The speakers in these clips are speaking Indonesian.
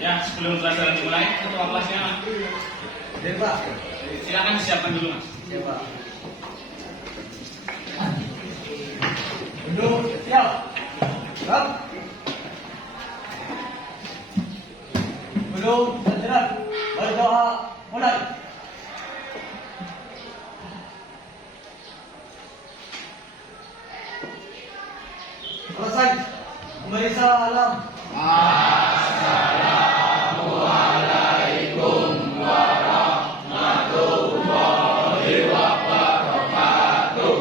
Ya, sebelum pelajaran dimulai, ketua kelasnya silakan disiapkan dulu, Mas. Ya, Pak. Duduk, siap. Siap. Belum sejenak, berdoa mulai. Selesai. Memberi salam. Waalaikumsalam warahmatullahi wabarakatuh.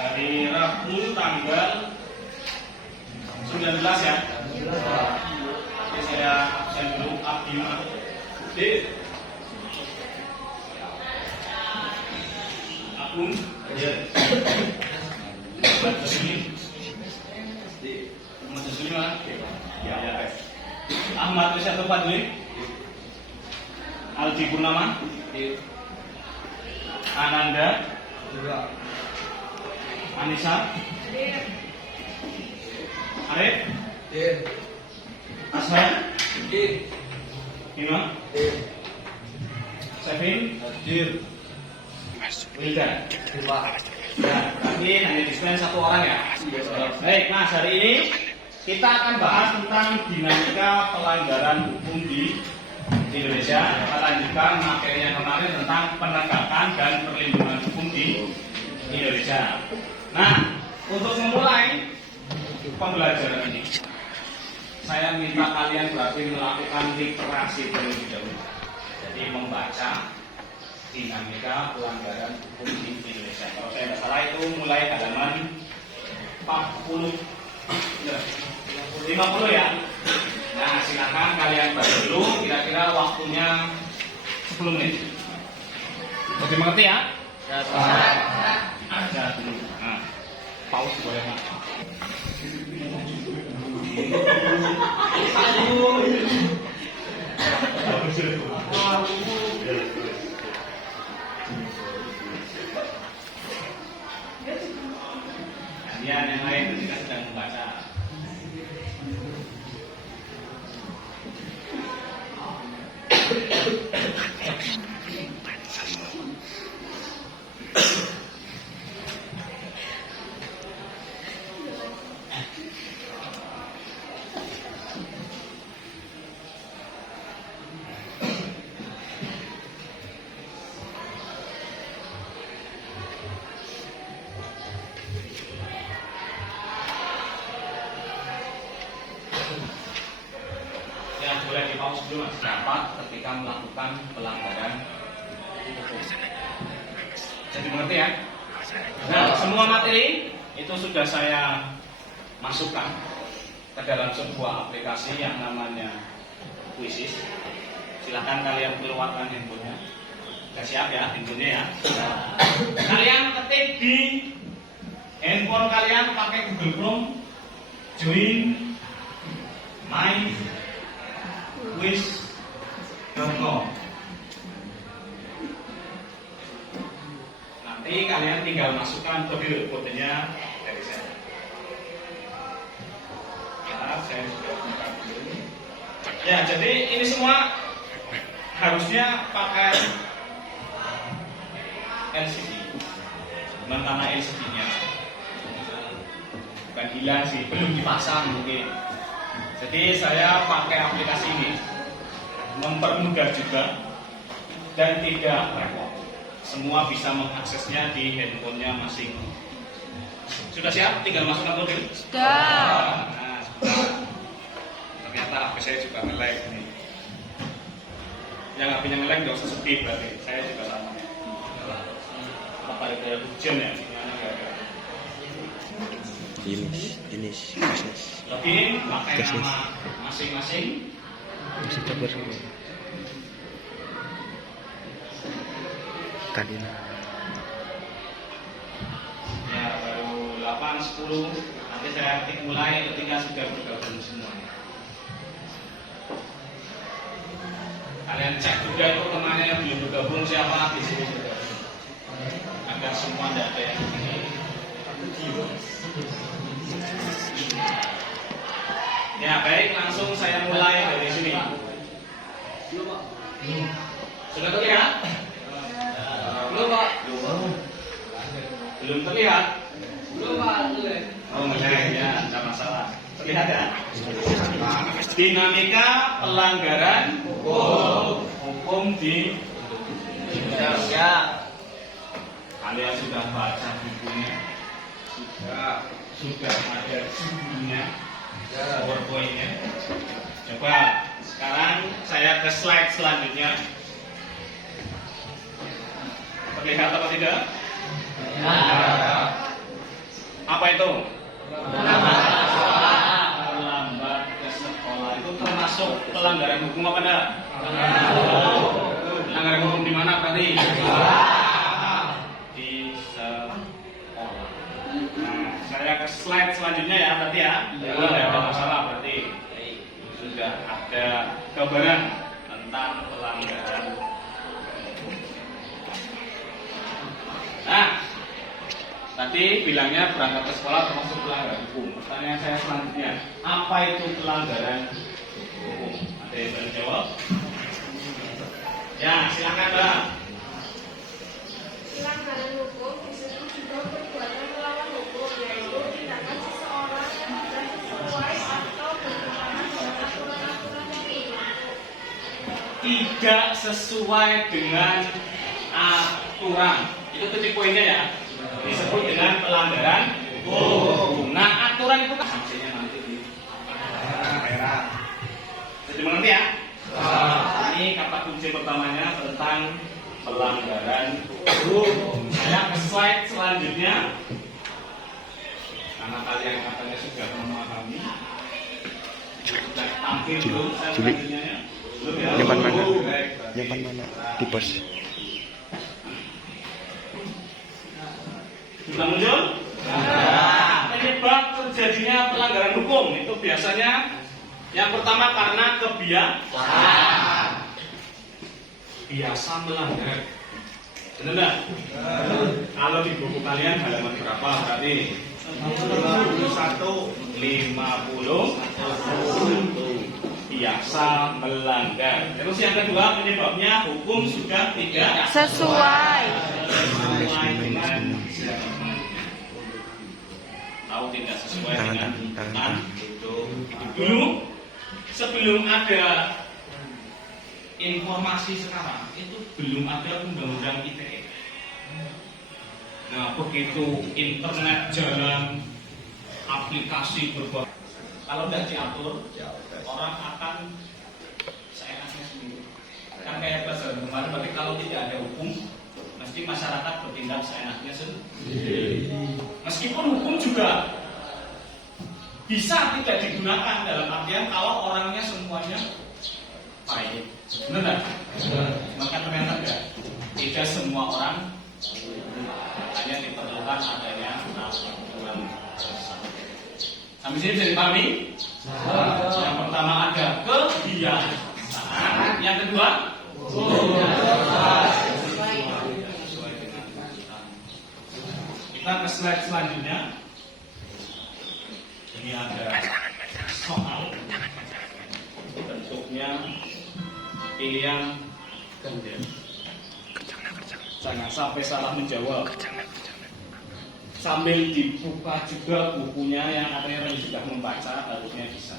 Hari Rabu tanggal 19 ya. Jadi saya absen dulu, Abdi D. Agung. Ahmad Jasuli. Ahmad Jasuli mana? Ya, ya, Res. Ahmad Rizal Fadli. Aldi Purnama. Ananda. Anissa. Arif. Asma. Hima. Sevin. Wilda. Ya, tapi hanya dispense satu orang ya. Baik, Mas, hari ini kita akan bahas tentang dinamika pelanggaran hukum di Indonesia. Kita lanjutkan materi yang kemarin tentang penegakan dan perlindungan hukum di Indonesia. Nah, untuk memulai pembelajaran ini, saya minta kalian berarti melakukan literasi terlebih dahulu. Jadi membaca dinamika pelanggaran hukum di Indonesia. Kalau saya tidak salah itu mulai halaman 50 ya. Nah, silakan kalian baca dulu, kira-kira waktunya 10 menit. Oke, mengerti ya? Ada dulu. Nah, pause boleh, Mas. Kalian yang lain ketika sedang membaca. Ya, boleh di pause dulu, Mas. Dapat ketika melakukan pelanggaran hukum. Jadi mengerti ya? Nah, semua materi itu sudah saya masukkan ke dalam sebuah aplikasi yang namanya Quizzes. Silahkan kalian keluarkan handphonenya. Sudah siap ya handphonenya ya? Kalian ketik di handphone kalian pakai Google Chrome, join my quiz.com. Nanti kalian tinggal masukkan kodenya dari saya. Ya, saya sudah buka dulu. Ya, jadi ini semua harusnya pakai LCD. Mana LCD-nya? Bukan hilang sih, belum dipasang mungkin. Jadi saya pakai aplikasi ini, mempermudah juga dan tidak repot. Semua bisa mengaksesnya di handphonenya masing. Sudah siap? Tinggal masukkan kode. Sudah. Nah, sebentar. Ternyata HP saya juga nge-lag ini. Yang HP-nya nge-lag nggak usah sedih berarti. Saya juga sama. Apa ada hujan ya? Gimana kira-kira? Ini bisnis. Login, pakai nama masing-masing. Masih coba semua. Kadina. Ya, baru 8, 10. Nanti saya ketik mulai ketika sudah bergabung semuanya. Kalian cek juga itu temannya yang belum bergabung siapa di sini. Biar semua tidak ada yang ini. Ya baik, langsung saya mulai dari sini. Sudah terlihat? Belum Pak. Belum terlihat? Belum Pak. Oh ya, tidak masalah. Terlihat ya? Dinamika pelanggaran hukum di Indonesia. Kalian sudah baca bukunya? Sudah ada judulnya, PowerPoint-nya. Coba sekarang saya ke slide selanjutnya. Terlihat apa tidak? Apa itu? Terlambat ke sekolah itu termasuk pelanggaran hukum apa enggak? Pelanggaran hukum di mana berarti? Di sekolah. Nah, saya ke slide selanjutnya ya berarti ya. Tidak ada masalah berarti. Sudah ada gambaran tentang pelanggaran. Nah, tadi bilangnya berangkat ke sekolah termasuk pelanggaran hukum. Pertanyaan saya selanjutnya, apa itu pelanggaran hukum? Ada yang bisa jawab? Ya, silakan Mbak. Pelanggaran hukum disebut juga perbuatan melawan hukum, yaitu tindakan seseorang yang tidak sesuai atau bertentangan dengan aturan-aturan yang berlaku. Tidak sesuai dengan aturan. Itu titik poinnya ya. Disebut dengan pelanggaran hukum. Nah, aturan itu kan sanksinya nanti di daerah. Jadi mengerti ya? Ini kata kunci pertamanya tentang pelanggaran hukum. Saya ke slide selanjutnya. Karena kalian katanya sudah memahami. Sudah tampil belum saya Juli. selanjutnya ya? Belum ya? Nyimpan mana? Baik, berarti- Nyimpan mana? Di pos. Sudah muncul? Penyebab terjadinya pelanggaran hukum itu biasanya yang pertama karena biasa melanggar. Benar nggak? Kalau di buku kalian halaman berapa berarti? 50 biasa melanggar. Terus yang kedua penyebabnya hukum sudah tidak Sesuai. dengan tahu tidak sesuai dengan tuntutan itu dulu sebelum ada informasi sekarang itu belum ada undang-undang ITE. Nah begitu internet jalan, aplikasi berbagai, kalau tidak diatur orang akan seenaknya sendiri. Kan kayak pelajaran kemarin, berarti kalau tidak ada hukum mesti masyarakat bertindak seenaknya sendiri. Meskipun hukum juga bisa tidak digunakan dalam artian kalau orangnya semuanya baik. Benar nggak? Maka ternyata tidak semua orang, hanya diperlukan adanya aturan. Sampai sini bisa dipahami? Yang pertama ada kebiasaan, yang kedua kita ke slide selanjutnya. Ini ada soal bentuknya pilihan ganda. Jangan sampai salah menjawab. Sambil dibuka juga bukunya yang katanya yang sudah membaca harusnya bisa.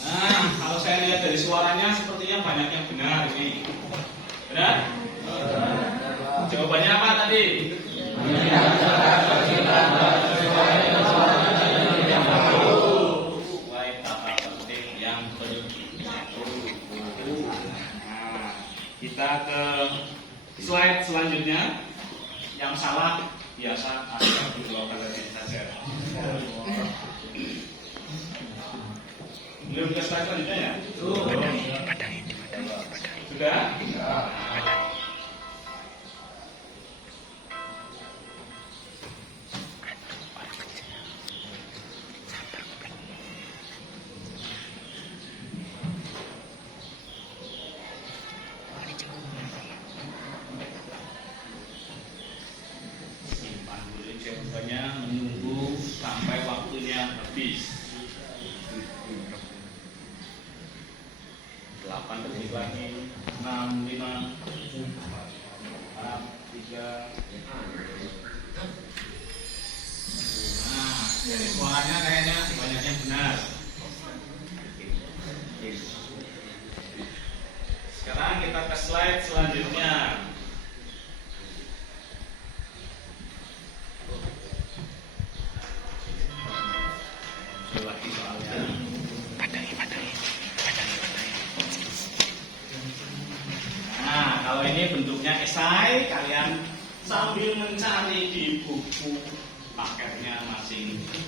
Nah, kalau saya lihat dari suaranya sepertinya banyak yang benar ini. Benar? Jawabannya apa tadi? Sesuai tata tertib yang berlaku. Nah, kita ke slide selanjutnya. Yang salah biasa asal dilokalisasi saja. Belum ke slide selanjutnya ya? Padangi. Sudah? Simpan dulu jawabannya, menunggu sampai waktunya habis. 8 detik lagi. 6, 5, 4, 3. Nah, dari suaranya kayaknya banyak yang benar. Sekarang kita ke slide selanjutnya. Lagi soalnya. Padangi. Nah, kalau ini bentuknya esai, kalian sambil mencari di buku paketnya masing-masing.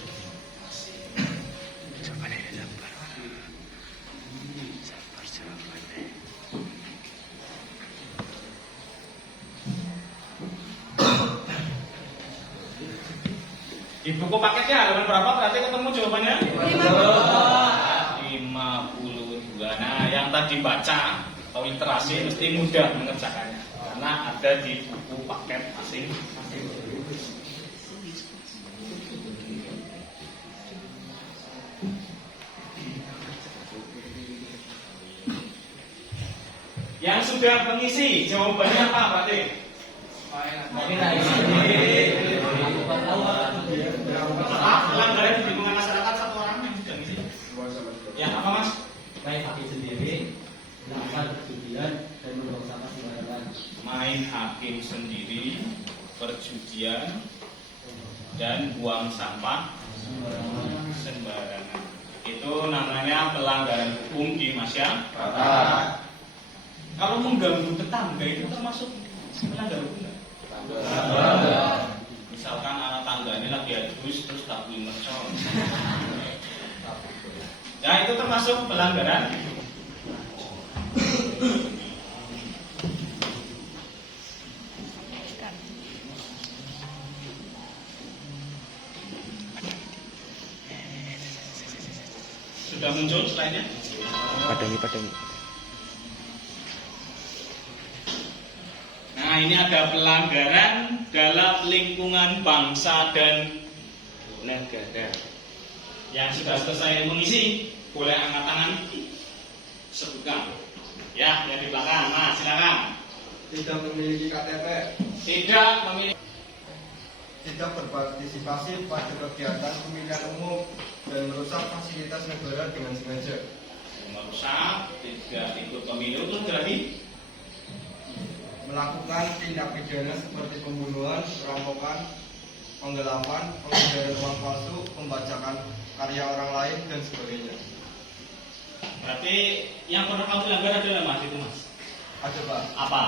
Di buku paketnya halaman berapa? Berarti ketemu jawabannya? 52. Nah, yang tadi baca atau literasi mesti mudah mengerjakannya karena ada di buku paket masing-masing. Yang sudah mengisi jawabannya apa berarti? Pelanggaran di lingkungan masyarakat satu orang yang sudah mengisi. Ya apa mas? Main hakim sendiri, melakukan perjudian dan membuang sampah sembarangan. Main hakim sendiri, perjudian, dan buang sampah sembarangan. Itu namanya pelanggaran hukum di masyarakat. Kalau mengganggu tetangga itu termasuk melanggar hukum nggak? Misalkan anak tangganya lagi adus terus tak beli mercon. Ya itu termasuk pelanggaran. Sudah muncul slide-nya? Padangi. Nah ini ada pelanggaran dalam lingkungan bangsa dan negara. Yang sudah selesai mengisi boleh angkat tangan, sebutkan. Ya, yang di belakang. Nah, silakan. Tidak memiliki KTP, Tidak memiliki. tidak berpartisipasi pada kegiatan pemilihan umum dan merusak fasilitas negara dengan sengaja. Merusak, tidak ikut pemilu itu berarti Melakukan tindak pidana seperti pembunuhan, perampokan, penggelapan, pengedaran uang palsu, pembajakan karya orang lain dan sebagainya. berarti yang pernah kamu langgar adalah mas itu mas. Ada Pak, Apa?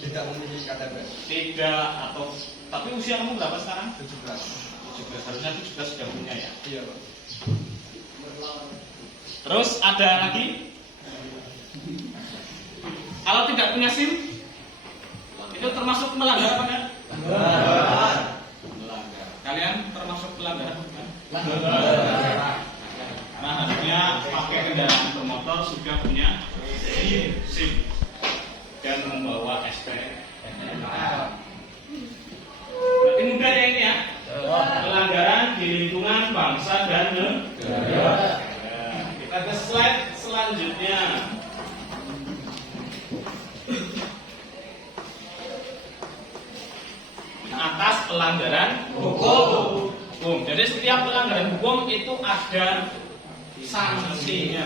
tidak memiliki KTP, Tidak atau tapi usia kamu berapa sekarang? 17. 17. Harusnya 17 sudah punya ya. Iya Pak. Terus ada lagi? Kalau tidak punya SIM, itu termasuk melanggar apa enggak? Melanggar. Kalian termasuk pelanggar apa bukan? Karena harusnya pakai kendaraan bermotor sudah punya SIM dan membawa STNK. Berarti mudah ya ini ya. Pelanggaran di lingkungan bangsa dan negara. Kita ke slide selanjutnya. Atas pelanggaran hukum. Jadi setiap pelanggaran hukum itu ada sanksinya.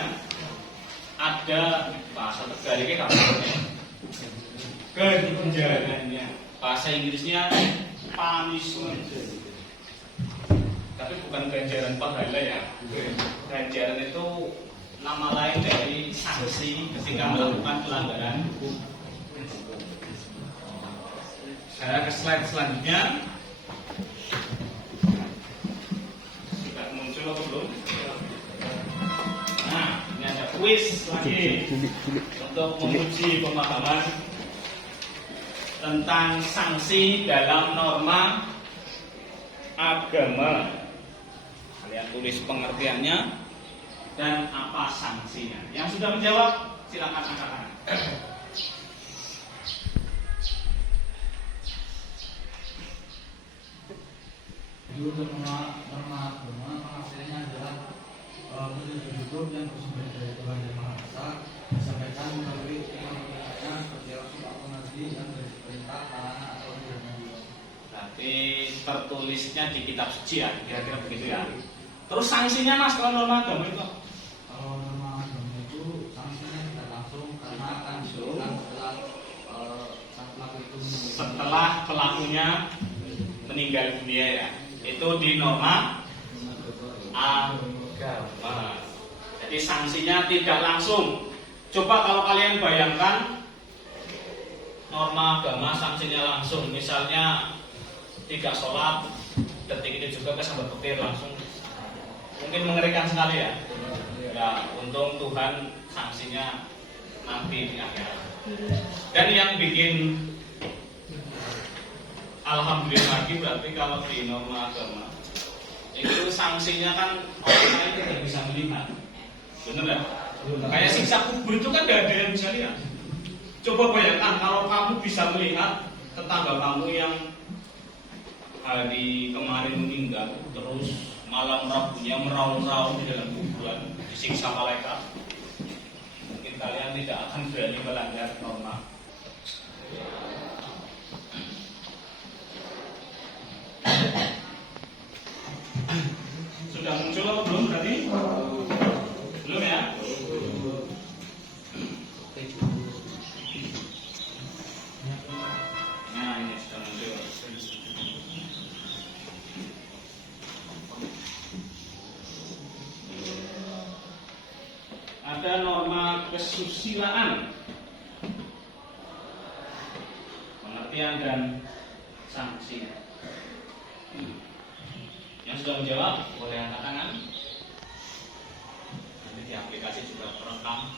Ada bahasa Tegalnya ganjarannya. Bahasa Inggrisnya punishment. Tapi bukan ganjaran pahala ya. Ganjaran itu nama lain dari sanksi ketika melakukan pelanggaran hukum. Saya ke slide selanjutnya. Sudah muncul atau belum? Nah, kuis lagi untuk menguji pemahaman tentang sanksi dalam norma agama. Kalian tulis pengertiannya dan apa sanksinya. Yang sudah menjawab silakan angkat tangan. Untuk norma agama penafsirannya adalah menuntut hukum yang bersumber dari Tuhan Yang Maha Esa, disampaikan melalui penyampaiannya seperti Rasul atau Nabi yang berperintah, larangan atau anjuran. Berarti tertulisnya di kitab suci ya, kira-kira begitu ya. Terus sanksinya mas kalau norma agama itu? Kalau norma agama itu sanksinya tidak langsung karena akan dilakukan sang pelaku itu Setelah pelakunya meninggal dunia ya. Itu di norma agama. Jadi sanksinya tidak langsung. Coba kalau kalian bayangkan norma agama sanksinya langsung. Misalnya tidak sholat, detik itu juga kesambar petir langsung. Mungkin mengerikan sekali ya. Ya, untung Tuhan sanksinya nanti di akhirat. Dan yang bikin alhamdulillah lagi berarti kalau di norma agama itu sanksinya kan orang lain tidak bisa melihat, benar ya? Kayak siksa kubur itu kan tidak ada yang bisa lihat. Coba bayangkan kalau kamu bisa melihat tetangga kamu yang hari kemarin meninggal, terus malam Rabunya meraung-raung di dalam kuburan disiksa malaikat, mungkin kalian tidak akan berani melanggar norma. Sudah muncul atau belum berarti? Belum ya? Nah ini sudah muncul. Ada norma kesusilaan, pengertian dan sanksi. Yang sudah menjawab boleh angkat tangan. Nanti di aplikasi juga terekam.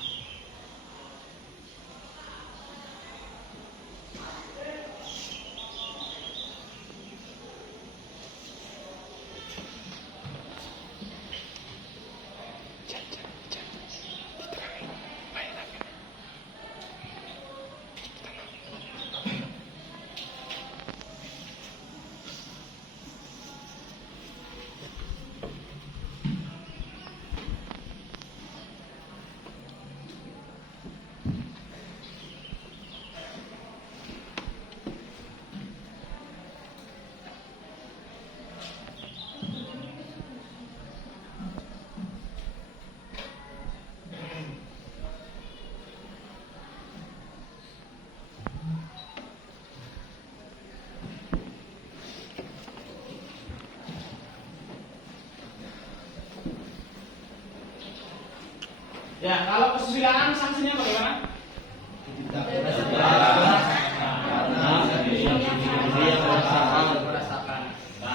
Ya, kalau kesusilaan sanksinya bagaimana? Nah,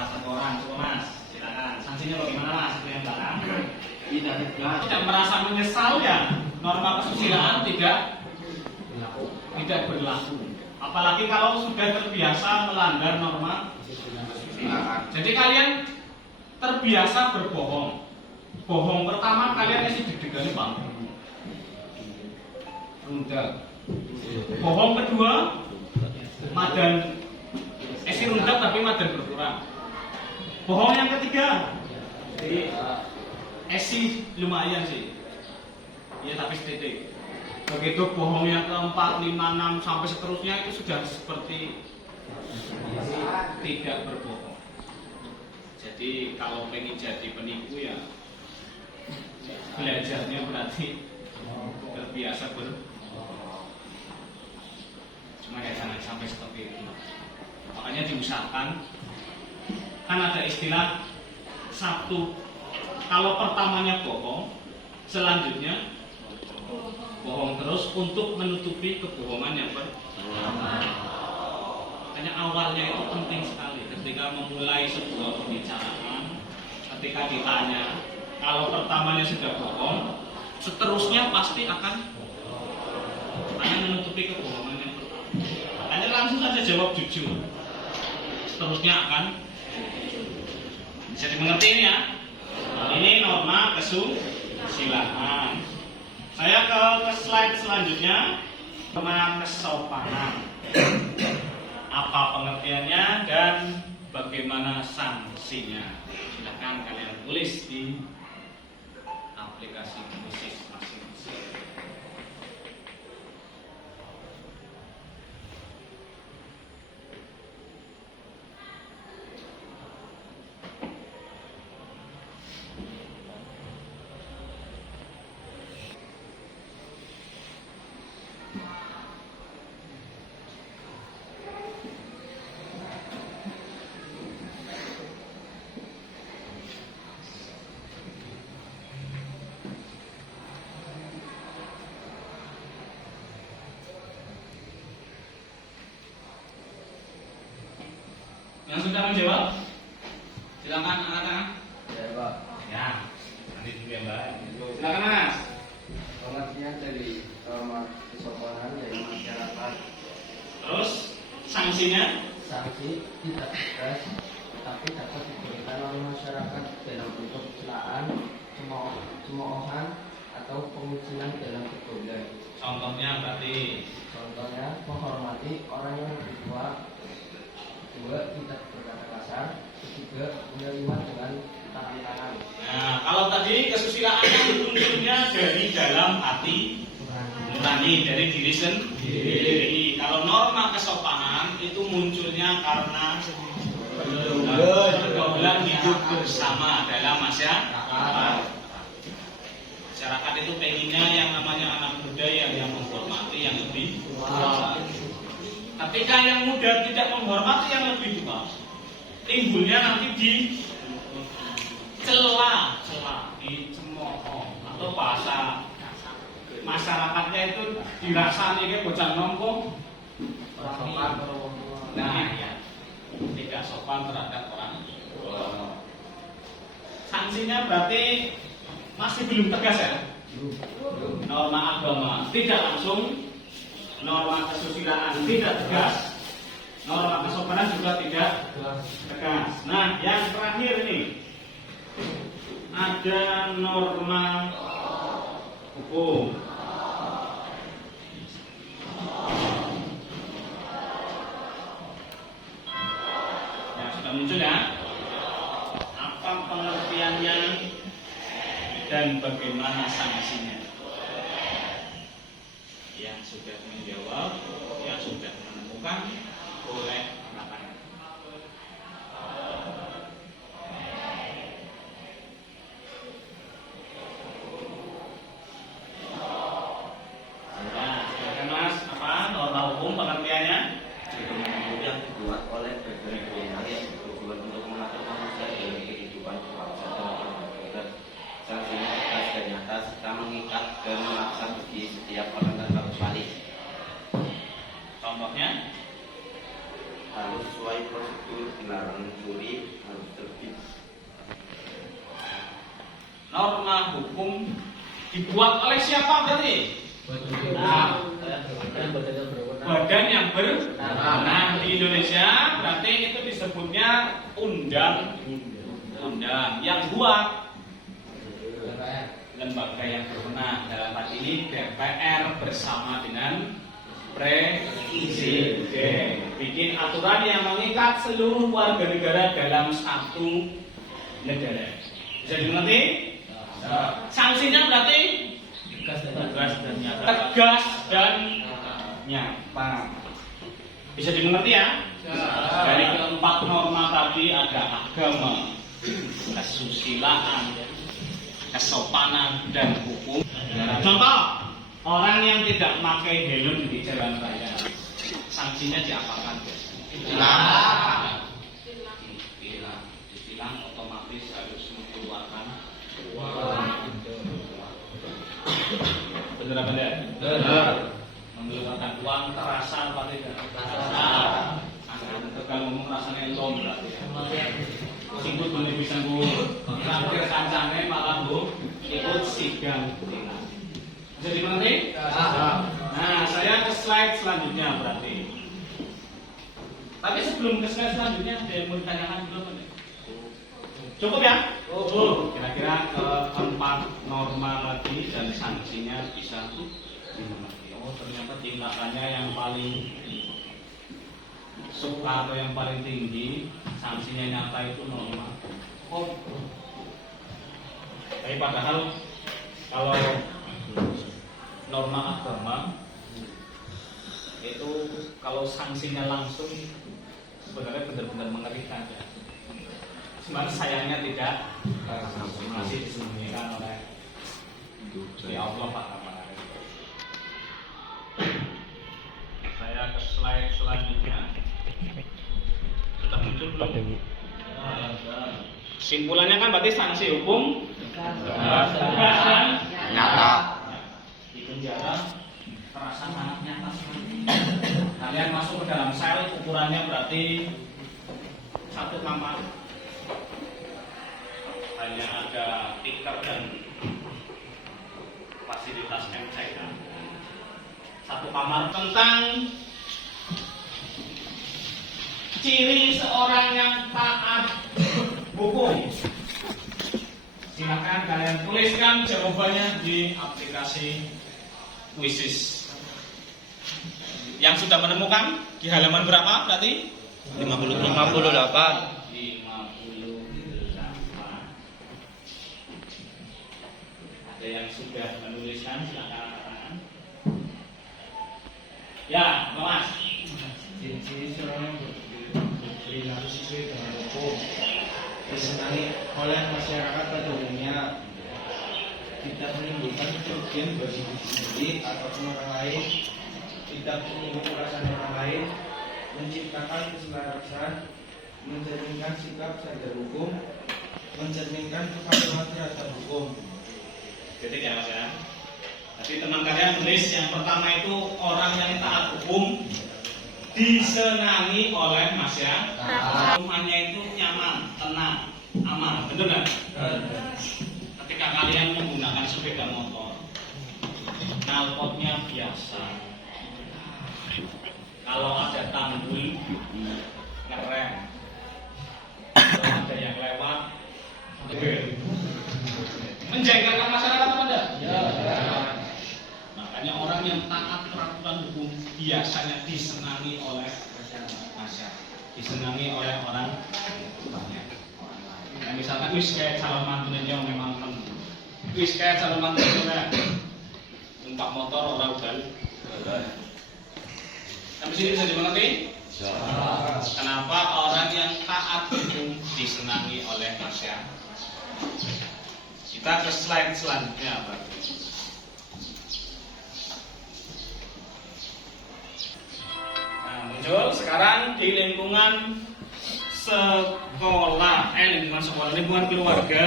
satu orang, coba mas, silakan. Sanksinya bagaimana mas? Itu yang belakang. Tidak merasa menyesal ya, norma kesusilaan tidak berlaku. Apalagi kalau sudah terbiasa melanggar norma kesusilaan. Jadi kalian terbiasa berbohong. Bohong pertama kalian masih deg-degan bang. Bohong kedua madan rundak tapi madan berkurang. Bohong yang ketiga esi lumayan sih. Ya tapi sedikit. Begitu bohong yang keempat, 5, 6 sampai seterusnya itu sudah seperti tidak berbohong. Jadi kalau pengen jadi penipu ya belajarnya berarti terbiasa cuma ya jangan sampai seperti itu. Makanya diusahakan, kan ada istilah satu, kalau pertamanya bohong, selanjutnya bohong terus untuk menutupi kebohongan yang pertama. Makanya awalnya itu penting sekali ketika memulai sebuah pembicaraan, ketika ditanya kalau pertamanya sudah bohong, seterusnya pasti akan menutupi kebohongan yang pertama. Makanya langsung saja jawab jujur. Seterusnya akan bisa dimengerti ini ya. Ini norma kesusilaan. Saya ke slide selanjutnya, norma kesopanan. Apa pengertiannya dan bagaimana sanksinya? Silakan kalian tulis di aplikasi khusus masing-masing. Yang sudah menjawab, silakan angkat tangan. Ya, Pak. Ya, nanti dulu ya Mbak. Silakan Mas. Pengertian dari norma kesopanan yaitu masyarakat. Terus sanksinya? Sanksi tidak tegas, tapi dapat diberikan oleh masyarakat dalam bentuk celaan, cemoohan, atau pengucilan dalam bergoda. Contohnya berarti Contohnya, menghormati orang yang lebih tua. Kedua, tidak berkata kasar. Ketiga, menerima dengan tangan kanan. nah, kalau tadi kesusilaannya munculnya dari dalam hati nurani, dari diri sendiri. Kalau norma kesopanan itu munculnya karena pergaulan hidup bersama dalam masyarakat. Masyarakat itu pengennya yang namanya anak muda yang menghormati yang lebih tua. Ketika yang muda tidak menghormati yang lebih tua, timbulnya nanti di cela, dicemooh, atau bahasa masyarakatnya itu dirasani kayak bocah nompo. Nah, ya, tidak sopan terhadap orang tua. Sanksinya berarti masih belum tegas ya. Norma agama tidak langsung, norma kesusilaan tidak tegas, norma kesopanan juga tidak tegas. Nah, yang terakhir ini ada norma hukum. Ya, sudah muncul ya. Apa pengertiannya dan bagaimana sanksinya? Yang sudah menjawab, yang sudah menemukan, boleh angkat tangan. Nah, silakan Mas, apa norma hukum pengertiannya? Dokumen yang dibuat oleh badan kriminal yang bertujuan untuk mengatur manusia dalam kehidupan berbangsa dan bernegara. Sanksinya tegas dan nyata serta mengikat dan memaksa bagi setiap orang tanpa kecuali. Contohnya, Harus sesuai prosedur, dilarang mencuri, harus terbit. norma hukum dibuat oleh siapa berarti? Nah, badan yang berwenang di Indonesia berarti itu disebutnya undang-undang. Yang buat lembaga yang berwenang, dalam hal ini DPR bersama dengan Presiden, bikin aturan yang mengikat seluruh warga negara dalam satu negara. Bisa dimengerti? Sanksinya berarti tegas dan nyata. Bisa dimengerti ya? Dari keempat norma tadi ada agama, kesusilaan, kesopanan, dan hukum. Contoh, orang yang tidak memakai helm di jalan raya, sanksinya diapakan? Ditilang, otomatis harus mengeluarkan uang. Benar apa tidak? Benar. Mengeluarkan uang terasa apa tidak? Terasa. Kalau ngomong rasanya lom berarti. Singkut boleh bisa bu, terakhir kancane malah bu ikut sidang. Bisa dimengerti? Nah, saya ke slide selanjutnya berarti. Tapi sebelum ke slide selanjutnya ada yang mau ditanyakan belum? Cukup ya? Cukup. Kira-kira keempat norma lagi dan sanksinya bisa dimengerti. Oh, ternyata tindakannya yang paling suka atau yang paling tinggi sanksinya nyata itu norma. Oh, tapi padahal kalau norma agama itu kalau sanksinya langsung sebenarnya benar-benar mengerikan ya. Cuman sayangnya tidak masih disembunyikan oleh Allah Pak Kamal. Saya ke slide selanjutnya. Sudah muncul belum? Kesimpulannya kan berarti sanksi hukum tegas dan Nyata. di penjara terasa sangat nyata sekali. Kalian masuk ke dalam sel, ukurannya berarti 1 kamar. Hanya ada tikar dan fasilitas MCK. 1 kamar. Tentang ciri seorang yang taat hukum. Silakan kalian tuliskan jawabannya di aplikasi Quizzes. Yang sudah menemukan di halaman berapa berarti? 58. Ada yang sudah menuliskan, silakan angkat tangan. Ya, Mas. Ciri-ciri seorang yang berperilaku sesuai dengan hukum, disenangi oleh masyarakat pada umumnya, tidak menimbulkan kerugian bagi diri sendiri ataupun orang lain, tidak menyinggung perasaan orang lain, menciptakan keselarasan, mencerminkan sikap sadar hukum, mencerminkan kepatuhan terhadap hukum. Titik ya Mas ya. Jadi teman kalian tulis yang pertama itu orang yang taat hukum, disenangi oleh masyarakat. Hukumannya itu nyaman, tenang, aman, betul nggak? Ketika kalian menggunakan sepeda motor, knalpotnya biasa. Kalau ada tanggul, ngerem. Kalau ada yang lewat, menjengkelkan masyarakat apa enggak? Ya. Makanya orang yang taat peraturan hukum biasanya disenangi oleh masyarakat, disenangi oleh orang banyak. Nah, misalkan wis kayak calon mantunya memang wis kayak calon mantunya numpak motor orang ugal. Sampai sini bisa dimengerti? Kenapa orang yang taat hukum disenangi oleh masyarakat? Kita ke slide selanjutnya Pak. Nah, muncul sekarang di lingkungan sekolah, lingkungan sekolah, lingkungan keluarga.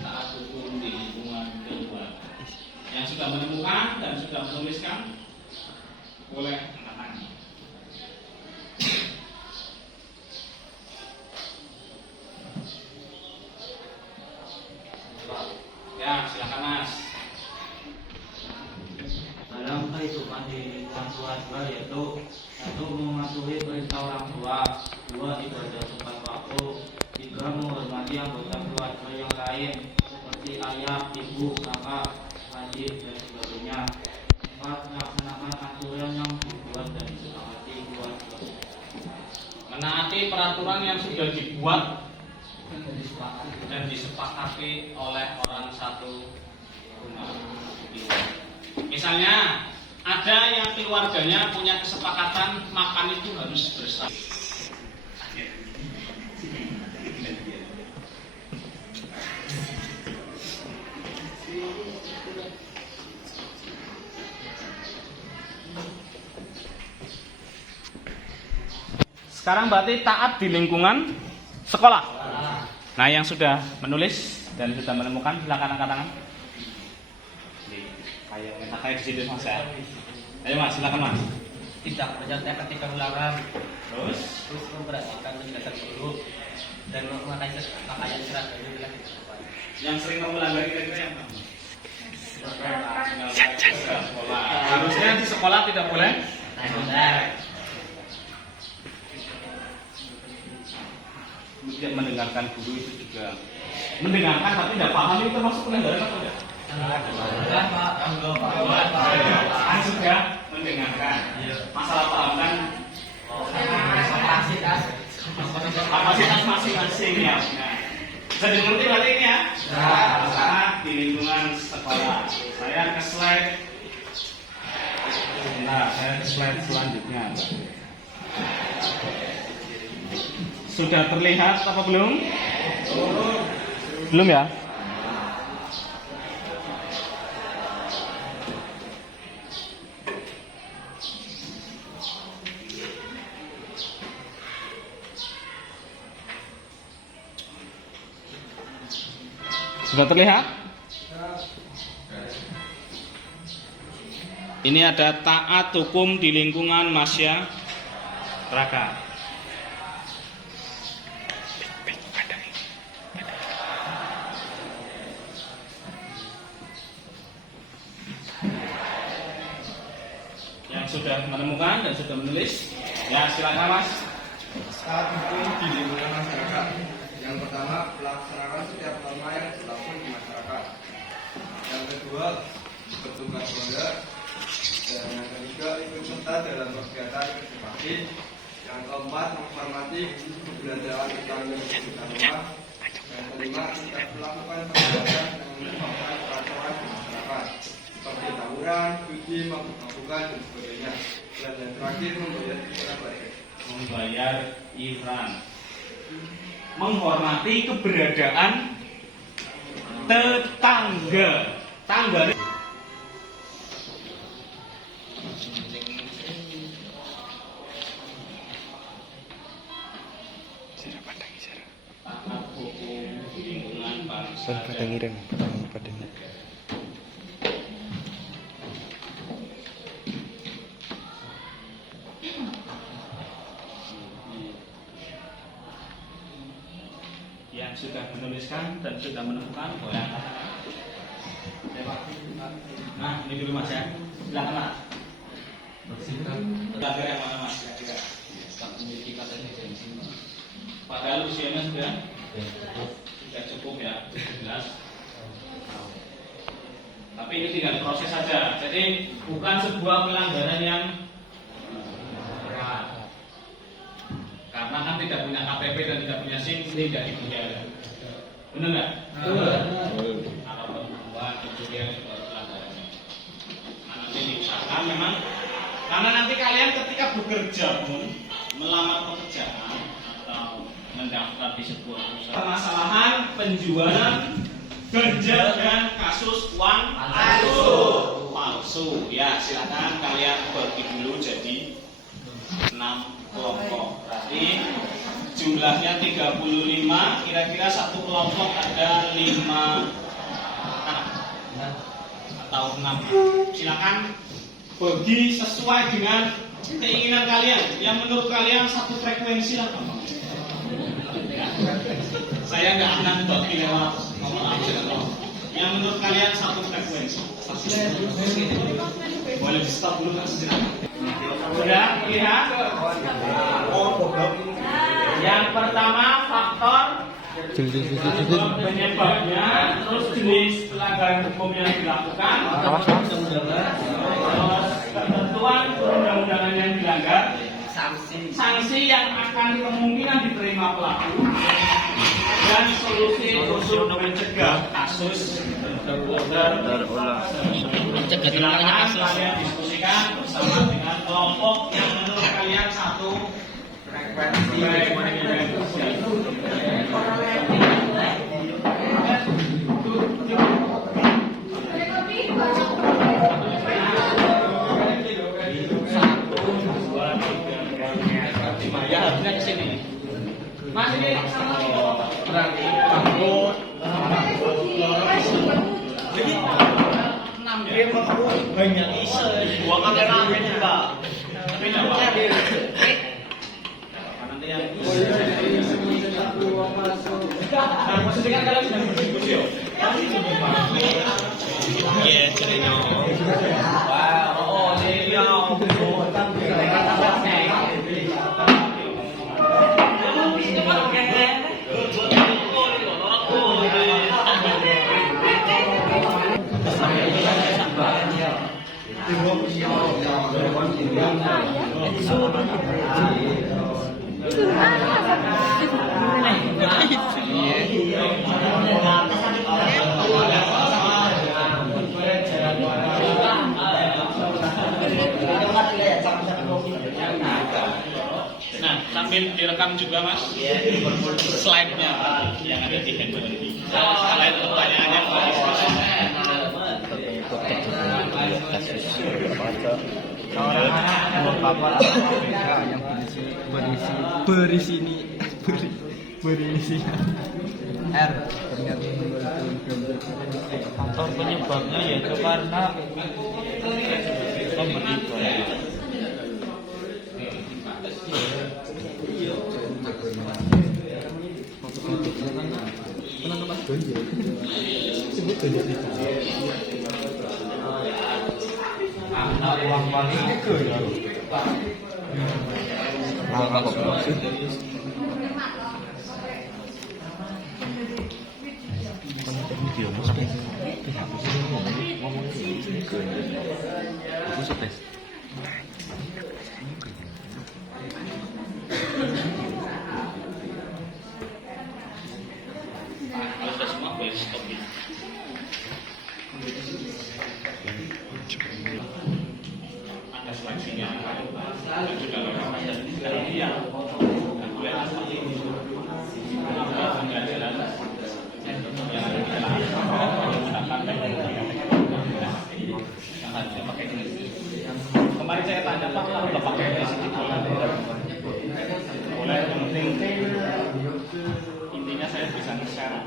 Taat hukum di lingkungan keluarga. Yang sudah menemukan dan sudah menuliskan boleh angkat tangan. Ya, silakan Mas. Dalam kehidupan di lingkungan keluarga yaitu 1. Mematuhi perintah orang tua, 2. Ibadah tepat waktu, 3. Menghormati anggota keluarga yang lain seperti ayah, ibu, kakak, adik dan sebagainya, 4. Melaksanakan aturan yang dibuat dan disepakati keluarga. Menaati peraturan yang sudah dibuat dan disepakati oleh orang satu rumah. Misalnya ada yang keluarganya punya kesepakatan makan itu harus bersama. Sekarang berarti taat di lingkungan sekolah. Nah, yang sudah menulis dan sudah menemukan silakan angkat tangan. Ayo, kayak di situ Mas ya. Ayo Mas, silakan Mas. Tidak menyertai ketika ulangan, Terus memperhatikan menjaga guru dan memakai pakaian seragam bila tidak Yang sering melanggar kira-kira yang mana? Sekolah. Harusnya di sekolah tidak boleh. Tidak mendengarkan guru itu juga. Mendengarkan tapi tidak paham itu termasuk pelanggaran atau tidak? Paham juga mendengarkan. Masalah paham kan? Kapasitas masing-masing ya. Nah, bisa dimengerti berarti ini ya? Saat di lingkungan sekolah. Saya ke slide. Nah, saya ke slide selanjutnya. Sudah terlihat apa belum? Belum ya? Sudah terlihat? Ini ada taat hukum di lingkungan masyarakat. Yang sudah menemukan dan sudah menulis, ya silakan Mas. Taat hukum di lingkungan masyarakat. Yang pertama, melaksanakan setiap norma yang berlaku di masyarakat. Yang kedua, bertugas ronda. Dan yang ketiga, ikut serta dalam kegiatan konservasi. Yang keempat, menghormati keberadaan tetangga di sekitar rumah. Yang kelima, tidak melakukan perbuatan yang menyebabkan kekacauan di masyarakat, seperti tawuran, judi, mabuk-mabukan, dan sebagainya. Dan yang terakhir, membayar iuran balik. Membayar iuran. Menghormati keberadaan tetangga. Tangga. Taat hukum lingkungan bangsa dan Padangi. yang sudah menuliskan dan sudah menemukan boleh angkat tangan. Nah, ini dulu Mas ya. Silakan Mas. Terakhir yang mana Mas? Kira-kira. Padahal usianya sudah cukup ya, jelas. Tapi ini tinggal proses saja. Jadi bukan sebuah pelanggaran yang berat. Karena kan tidak punya KTP dan tidak punya SIM, tidak dipenjara. Benar nggak? Kalau pembunuhan itu yang sebuah pelanggarannya. Nah, nanti diusahakan memang, karena nanti kalian ketika bekerja pun melamar pekerjaan atau mendaftar di sebuah perusahaan, permasalahan penjualan ganja dan kasus uang palsu. Ya, silakan kalian bagi dulu jadi 6 kelompok. Berarti jumlahnya 35, kira-kira satu kelompok ada 5 atau 6. Silakan bagi sesuai dengan keinginan kalian. Yang menurut kalian satu frekuensi lah. Saya nggak akan bagi lewat nomor absen. Yang menurut kalian satu frekuensi. Boleh di stop dulu kan sejenak. Sudah lihat? Yang pertama faktor penyebabnya, terus jenis pelanggaran hukum yang dilakukan, terus ketentuan perundang-undangan yang dilanggar, sanksi yang akan kemungkinan diterima pelaku, dan solusi untuk mencegah kasus terulang. Silakan kalian diskusikan bersama dengan kelompok yang menurut kalian satu frekuensi. Ya harusnya ke sini. Mas ini sama berarti takut. Jadi 6 game aku banyak isu. Gua kan rame juga. Tapi enggak nanti yang posisi kan kalian sudah berdiskusi. Iya, cerita. Wow, oh, dia Nah, sambil direkam juga mas, slide-nya yang ada di handphone ini. Slide pertanyaannya berisi R Faktor penyebabnya yaitu karena pemberi uang paling ada seleksinya dan juga lokasi dan dia kemarin saya tanya Pak, kalau pakai sedikit boleh, yang penting intinya saya bisa nge-share.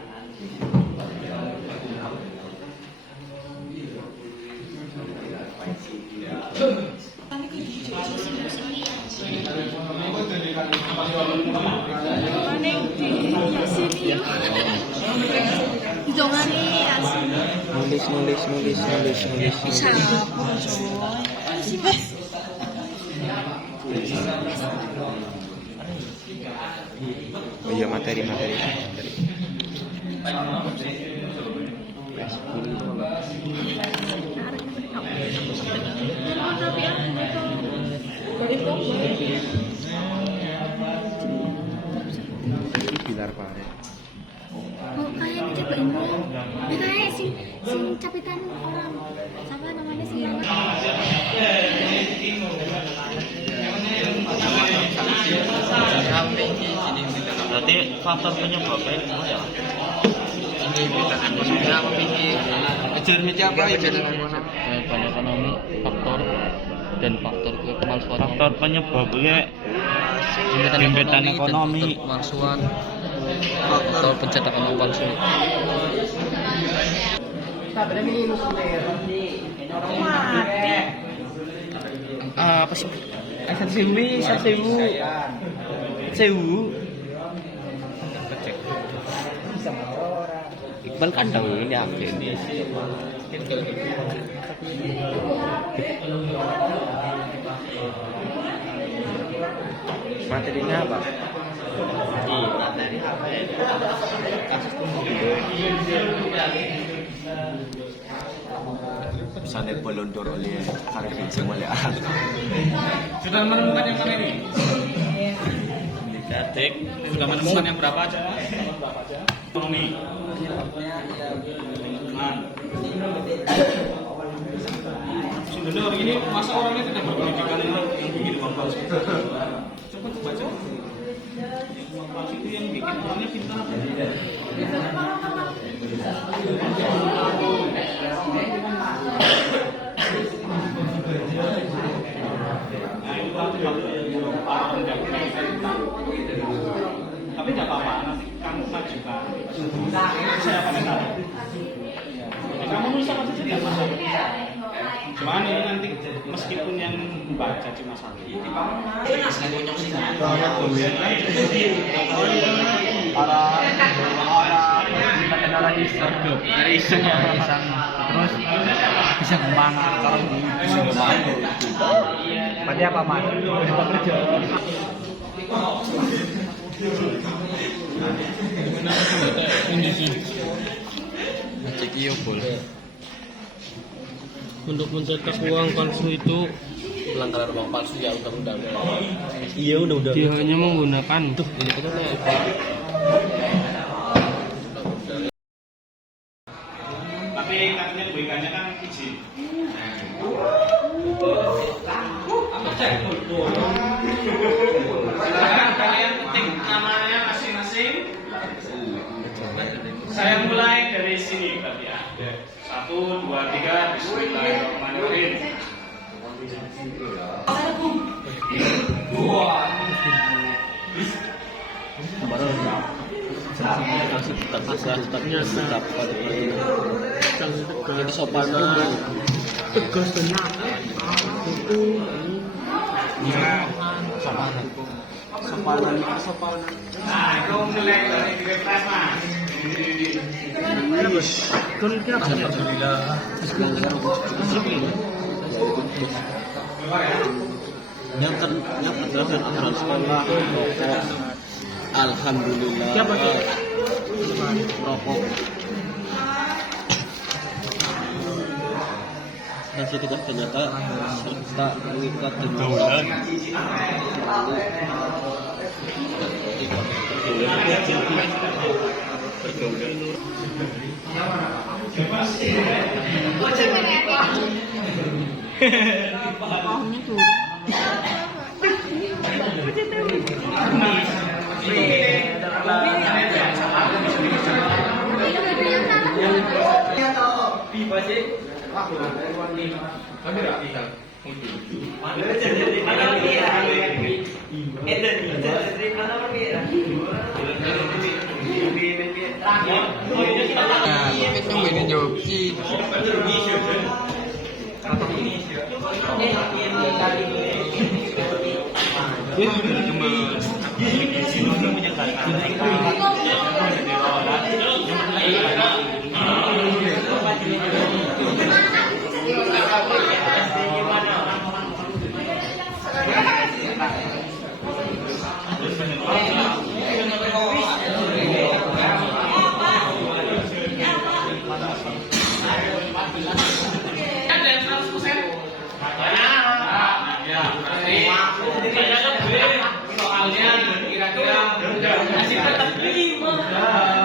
Nulis. Oh iya, materi. Bilar pare. Oh, kayak dicobain dong. Ini kayak si capitan orang sama namanya si berarti faktor penyebabnya itu ya banyak ekonomi faktor dan faktor kemalsuan. Faktor penyebabnya himpitan ekonomi, pemalsuan, faktor pencetakan uang palsu. Apa sih? Sewu. Iqbal kan tahu ini yakin. Materinya apa? Sana pelondor oleh Arifin Semulia. Sudah menemukan yang mana ini? Detik. Sudah menemukan yang berapa aja? Ekonomi. Nah. Sebenarnya ini masa orangnya tidak berpendidikan yang bikin uang palsu. Coba baca. Uang palsu itu yang bikin orangnya pintar. Tapi tidak apa-apa, nanti kamu majukan. Saya komentar. Kamu nulis apa saja tidak masalah. Cuman ini nanti meskipun yang membaca cuma satu. Para arisan terus bisa kemana kalau bisa kemana berarti apa mas kita kerja Cek iyo boleh. Untuk mencetak uang palsu itu Pelanggaran uang palsu ya undang-undang. iya undang-undang dia hanya menggunakan Ini kan Tapi katanya kebaikannya kan izin. Silakan kalian ketik namanya masing-masing. Saya mulai dari sini berarti ya. 1, 2, 3. Bismillahirrahmanirrahim. jadi sopanan. tegas tenang Nah, itu mulai dari refresh mas. kan kira Yang berdasarkan aturan sekolah rokok. Alhamdulillah. Rokok. Hasil kita ternyata serta mengikat dengan Pohonnya tuh.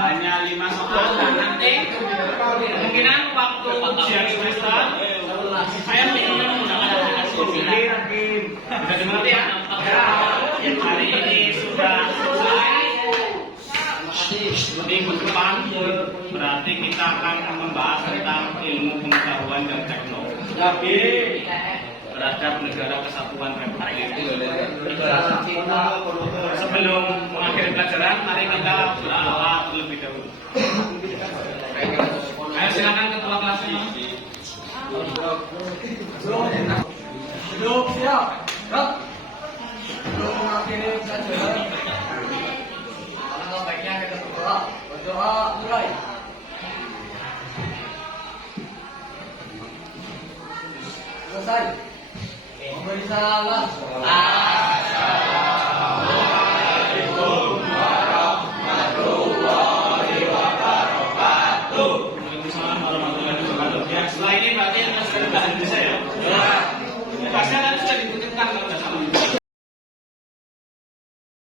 Hanya 5 soal dan nanti kemungkinan waktu ujian semester saya ingin menggunakan hasil bisa dimengerti ya? Hari ini sudah selesai. Minggu depan berarti kita akan membahas tentang ilmu pengetahuan dan teknologi terhadap negara kesatuan Republik Indonesia. Sebelum mengakhiri pelajaran, mari kita berdoa terlebih dahulu. Ayo silakan ketua kelasnya. Duduk siap. Sebelum mengakhiri pelajaran, alangkah baiknya kita berdoa. Berdoa mulai. Selesai. Memberi salam.